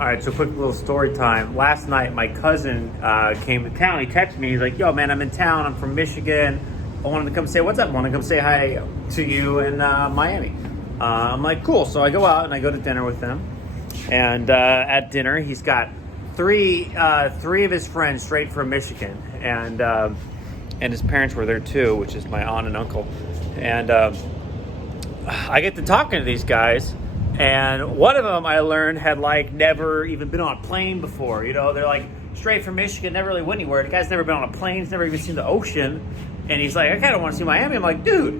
All right, so quick little story time. Last night, my cousin came to town. He texted me. He's like, "Yo, man, I'm in town. I'm from Michigan. I wanted to come say what's up. I want to come say hi to you in Miami." I'm like, "Cool." So I go out and I go to dinner with them. And at dinner, he's got three of his friends straight from Michigan, and his parents were there too, which is my aunt and uncle. And I get to talking to these guys. And one of them, I learned, had like never even been on a plane before. You know, they're like straight from Michigan, never really went anywhere. The guy's never been on a plane, he's never even seen the ocean. And he's like, "I kind of want to see Miami." I'm like, "Dude,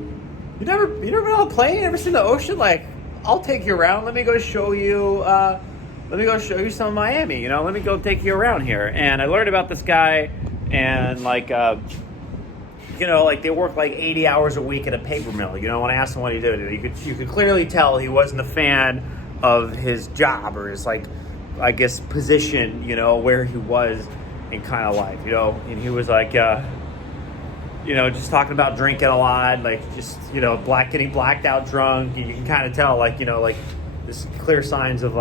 you never been on a plane, never seen the ocean? Like, I'll take you around. Let me go show you. Some of Miami. You know, let me go take you around here." And I learned about this guy, and like, you know, like they work like 80 hours a week at a paper mill. You know, when I asked him what he did, you could clearly tell he wasn't a fan of his job or his, like, I guess, position, you know, where he was in kind of life, you know. And he was like, you know, just talking about drinking a lot, like just, you know, getting blacked out drunk. You can kind of tell, like, you know, like this clear signs of,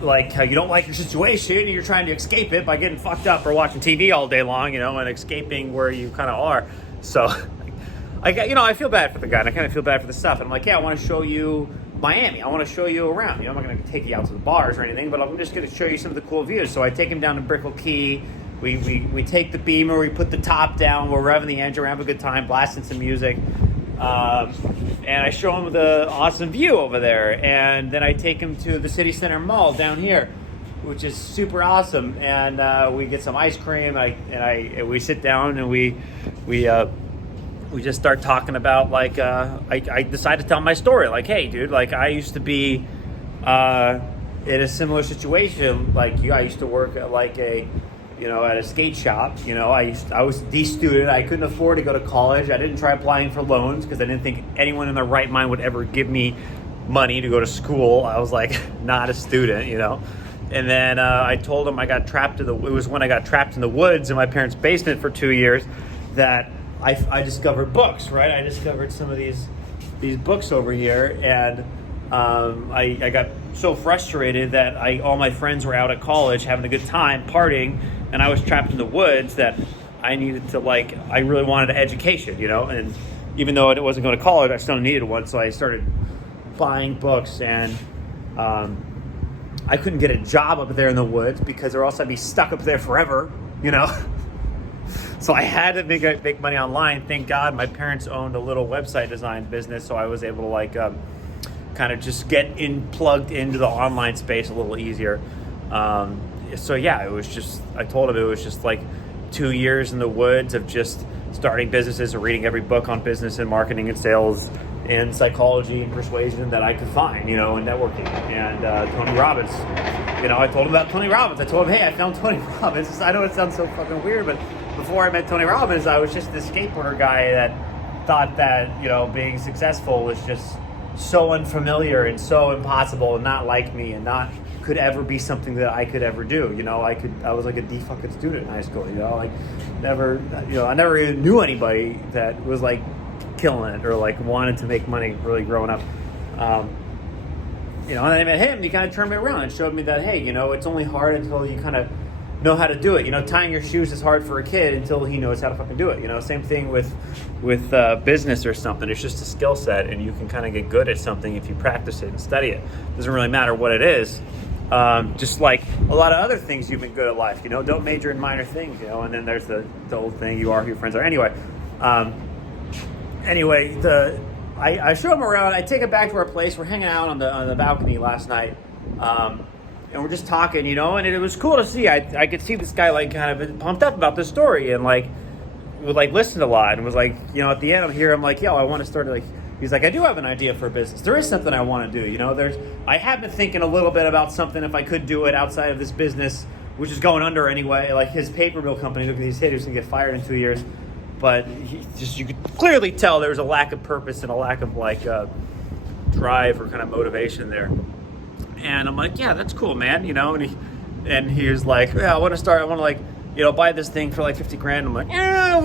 like how you don't like your situation and you're trying to escape it by getting fucked up or watching TV all day long, you know, and escaping where you kind of are. So I feel bad for the guy, and I kind of feel bad for the stuff. And I'm like, "Yeah, I want to show you Miami. I want to show you around. You know, I'm not going to take you out to the bars or anything, but I'm just going to show you some of the cool views." So I take him down to Brickell Key. We take the Beamer, we put the top down, we're revving the engine, we're having a good time, blasting some music. And I show him the awesome view over there. And then I take him to the City Center Mall down here, which is super awesome. And we get some ice cream. We sit down and we just start talking about, like, I decided to tell my story. Like, "Hey, dude, like I used to be in a similar situation like you. I used to work at like at a skate shop. You know, I was the student. I couldn't afford to go to college. I didn't try applying for loans because I didn't think anyone in their right mind would ever give me money to go to school. I was like not a student, you know." And then I told him it was when I got trapped in the woods in my parents' basement for 2 years that I discovered books, right? I discovered some of these books over here, and I got so frustrated that all my friends were out at college having a good time partying, and I was trapped in the woods, that I needed to, like, I really wanted an education, you know. And even though it wasn't going to college, I still needed one. So I started buying books, and I couldn't get a job up there in the woods because or else I'd be stuck up there forever, you know. So I had to make money online. Thank God my parents owned a little website design business, so I was able to, like, kind of just get plugged into the online space a little easier. So yeah, I told him it was just like 2 years in the woods of just starting businesses and reading every book on business and marketing and sales and psychology and persuasion that I could find, you know, and networking. And Tony Robbins, you know, I told him about Tony Robbins. I told him, "Hey, I found Tony Robbins." I know it sounds so fucking weird, but before I met Tony Robbins, I was just this skateboarder guy that thought that, you know, being successful was just so unfamiliar and so impossible and not like me and not could ever be something that I could ever do. You know, I was like a D fucking student in high school, you know, like I never even knew anybody that was like killing it or like wanted to make money really growing up. You know, and then I met him, and he kind of turned me around and showed me that, hey, you know, it's only hard until you kind of know how to do it. You know, tying your shoes is hard for a kid until he knows how to fucking do it. You know, same thing with business or something. It's just a skill set, and you can kind of get good at something if you practice it and study it. Doesn't really matter what it is. Just like a lot of other things you've been good at life. You know, don't major in minor things. You know, and then there's the old thing: you are who your friends are. Anyway, I show him around. I take him back to our place. We're hanging out on the balcony last night. And we're just talking, you know, and it was cool to see. I could see this guy, like, kind of pumped up about this story and, like, would, like, listen a lot and was like, you know, at the end I'm here, I'm like, "Yo, I want to start," like, he's like, "I do have an idea for a business. There is something I want to do, you know, I have been thinking a little bit about something if I could do it outside of this business, which is going under anyway." Like, his paper mill company, look at these haters, going to get fired in 2 years. But you could clearly tell there was a lack of purpose and a lack of, like, drive or kind of motivation there. And I'm like, "Yeah, that's cool, man," you know. And he was like, "Yeah, I want to, buy this thing for like 50 grand. I'm like, yeah,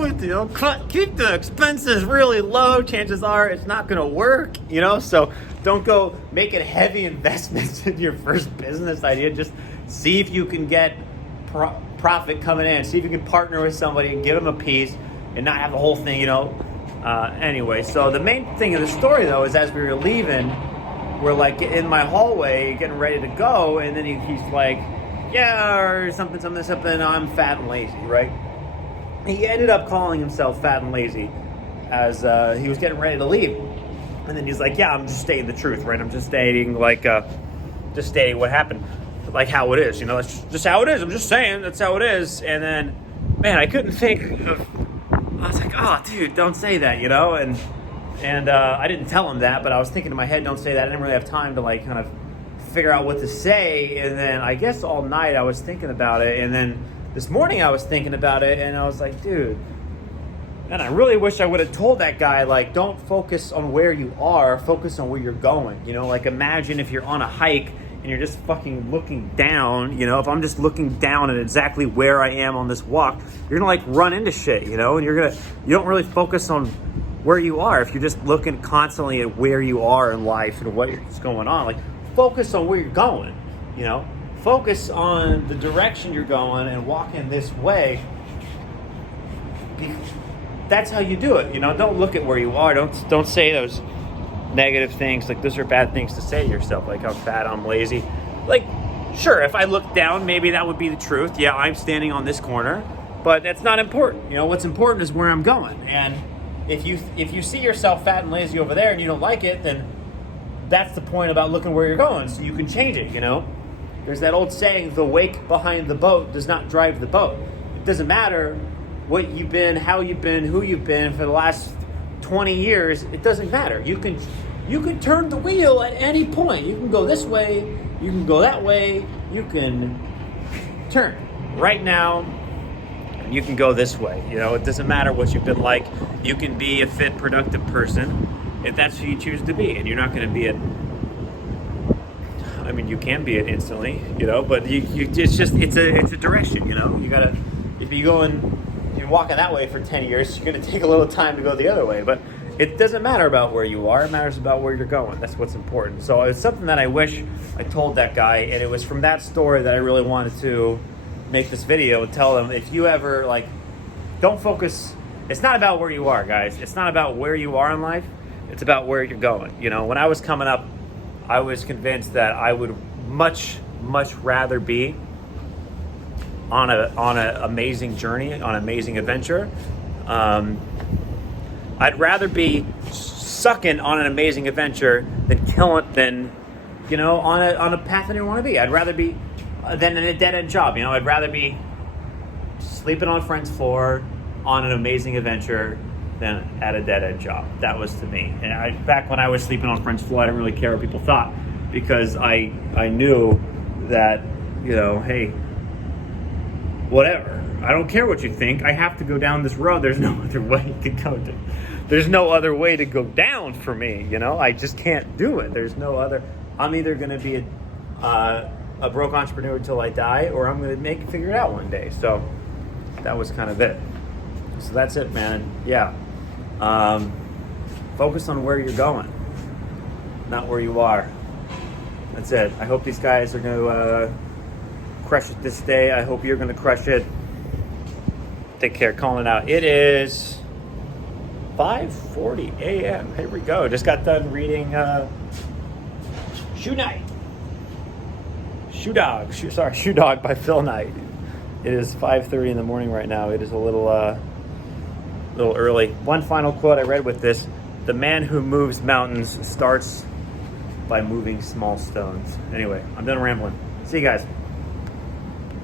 keep the expenses really low. Chances are it's not going to work, so don't go making heavy investments in your first business idea. Just see if you can get profit coming in. See if you can partner with somebody and give them a piece and not have the whole thing, Anyway, so the main thing of the story, though, is as we were leaving, we're like in my hallway getting ready to go, and then he's like, yeah, or something, I'm fat and lazy, right? He ended up calling himself fat and lazy as he was getting ready to leave. And then he's like, yeah, I'm just stating the truth, right? I'm just stating, just stating what happened, like how it is, that's just how it is. I'm just saying that's how it is. And then, man, I couldn't think of, I was like, oh, dude, don't say that, And I didn't tell him that, but I was thinking in my head, don't say that. I didn't really have time to kind of figure out what to say. And then I guess all night I was thinking about it. And then this morning I was thinking about it, and I was like, dude, and I really wish I would have told that guy, don't focus on where you are, focus on where you're going. Imagine if you're on a hike and you're just fucking looking down, if I'm just looking down at exactly where I am on this walk, you're gonna run into shit, and you don't really focus on where you are if you're just looking constantly at where you are in life and what's going on. Focus on where you're going, focus on the direction you're going and walking this way. That's how you do it, don't look at where you are. Don't say those negative things, those are bad things to say to yourself, I'm fat, I'm lazy. Sure, if I look down, maybe that would be the truth. Yeah, I'm standing on this corner, but that's not important. What's important is where I'm going. And if you see yourself fat and lazy over there and you don't like it, then that's the point about looking where you're going, so you can change it, There's that old saying, the wake behind the boat does not drive the boat. It doesn't matter what you've been, how you've been, who you've been for the last 20 years. It doesn't matter. You can turn the wheel at any point. You can go this way, you can go that way, you can turn right now. You can go this way. It doesn't matter what you've been like. You can be a fit, productive person if that's who you choose to be, and you're not going to be it. I mean, you can be it instantly, but it's a direction, You gotta, if you're walking that way for 10 years, you're going to take a little time to go the other way. But it doesn't matter about where you are. It matters about where you're going. That's what's important. So it's something that I wish I told that guy, and it was from that story that I really wanted to make this video and tell them, if you ever don't focus. It's not about where you are, guys. It's not about where you are in life. It's about where you're going. When I was coming up, I was convinced that I would much rather be on an amazing journey, on an amazing adventure. I'd rather be sucking on an amazing adventure than on a path I didn't want to be. I'd rather be than in a dead-end job. I'd rather be sleeping on a friend's floor on an amazing adventure than at a dead-end job. That was to me. And back when I was sleeping on a friend's floor, I didn't really care what people thought, because I knew that, hey, whatever. I don't care what you think. I have to go down this road. There's no other way to go. There's no other way to go down for me. I just can't do it. There's no other. I'm either going to be a broke entrepreneur until I die, or I'm going to figure it out one day. So that was kind of it. So that's it, man. Yeah. Focus on where you're going, not where you are. That's it. I hope these guys are going to crush it this day. I hope you're going to crush it. Take care. Calling it out. It is 5:40 a.m. Here we go. Just got done reading Shoe Dog by Phil Knight. It is 5:30 in the morning right now. It is a little early. One final quote I read with this: "The man who moves mountains starts by moving small stones." Anyway, I'm done rambling. See you guys.